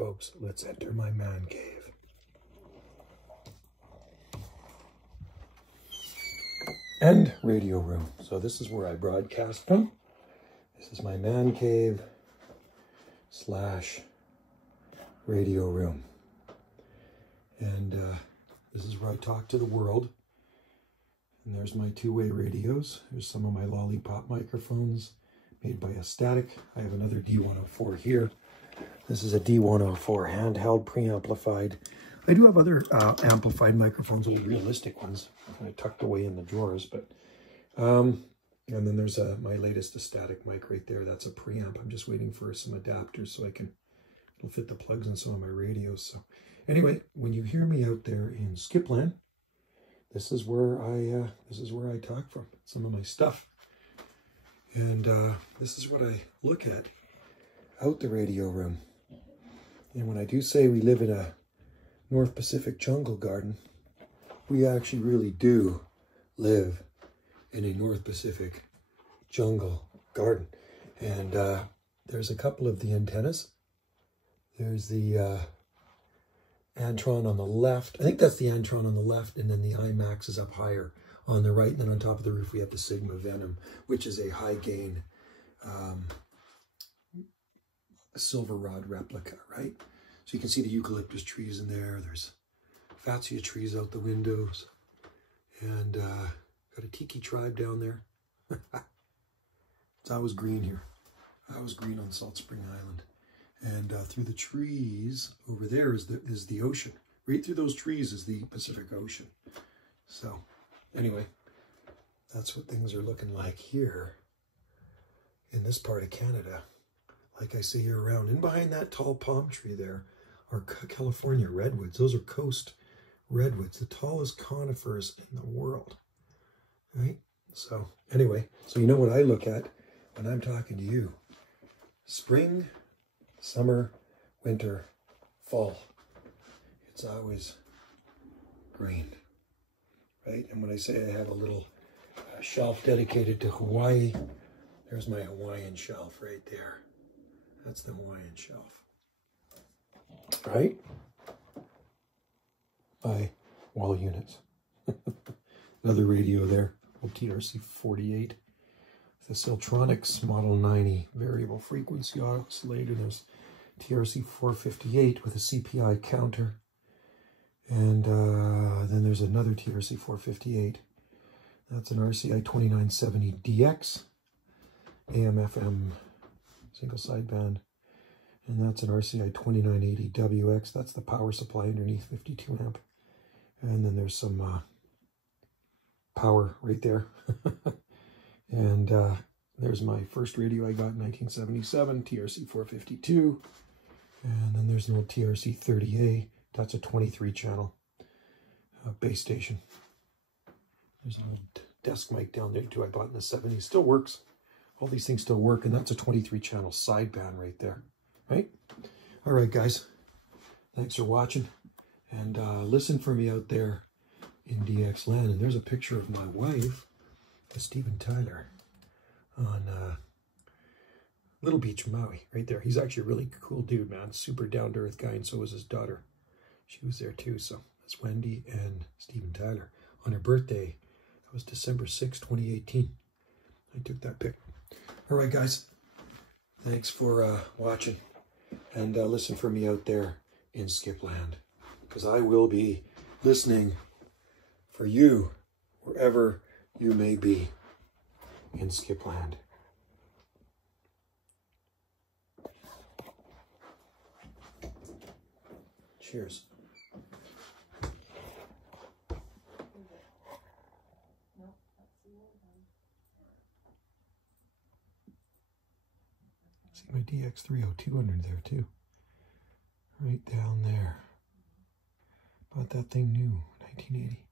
folks, let's enter my man cave. And radio room. So this is where I broadcast from. This is my man cave / radio room. And this is where I talk to the world. And there's my two-way radios. There's some of my Lollipop microphones made by Astatic. I have another D104 here. This is a D104 handheld preamplified. I do have other amplified microphones, old realistic ones. I tucked away in the drawers, but and then there's my latest Astatic mic right there. That's a preamp. I'm just waiting for some adapters so it'll fit the plugs in some of my radios. So anyway, when you hear me out there in Skipland, this is where I talk from, some of my stuff. And this is what I look at out the radio room. And when I do say we live in a North Pacific jungle garden, we actually really do live in a North Pacific jungle garden. And there's a couple of the antennas. There's the Antron on the left. I think that's the Antron on the left, and then the IMAX is up higher on the right. And then on top of the roof, we have the Sigma Venom, which is a high gain silver rod replica, right? So you can see the eucalyptus trees in there. There's Fatsia trees out the windows. And got a tiki tribe down there. It's always green here. Always green on Salt Spring Island. And through the trees over there is the ocean. Right through those trees is the Pacific Ocean. So anyway, that's what things are looking like here in this part of Canada. Like I say year round. And behind that tall palm tree there are California redwoods. Those are coast redwoods, the tallest conifers in the world. Right? So anyway, so you know what I look at when I'm talking to you. Spring, summer, winter, fall. It's always green, right? And when I say I have a little shelf dedicated to Hawaii, there's my Hawaiian shelf right there. That's the Hawaiian shelf, right? By Wall Units. Another radio there, old TRC-48. The Siltronics Model 90 variable frequency oscillator. There's TRC-458 with a CPI counter. And then there's another TRC-458. That's an RCI 2970DX, AM/FM single sideband. And that's an RCI 2980WX. That's the power supply underneath, 52 amp. And then there's some power right there. And there's my first radio I got in 1977, TRC-452. And then there's an old TRC-30A. That's a 23 channel base station. There's an old desk mic down there too I bought in the 70s. Still works. All these things still work. And that's a 23 channel sideband right there. Right? All right, guys. Thanks for watching. And listen for me out there in DX land. And there's a picture of my wife, Steven Tyler, on Little Beach, Maui, right there. He's actually a really cool dude, man. Super down-to-earth guy, and so was his daughter. She was there too, so that's Wendy and Steven Tyler. On her birthday, that was December 6, 2018. I took that pic. All right, guys. Thanks for watching. And listen for me out there in Skipland, because I will be listening for you wherever you may be in Skipland. Cheers. See my DX302 under there too. Right down there. Bought that thing new, 1980.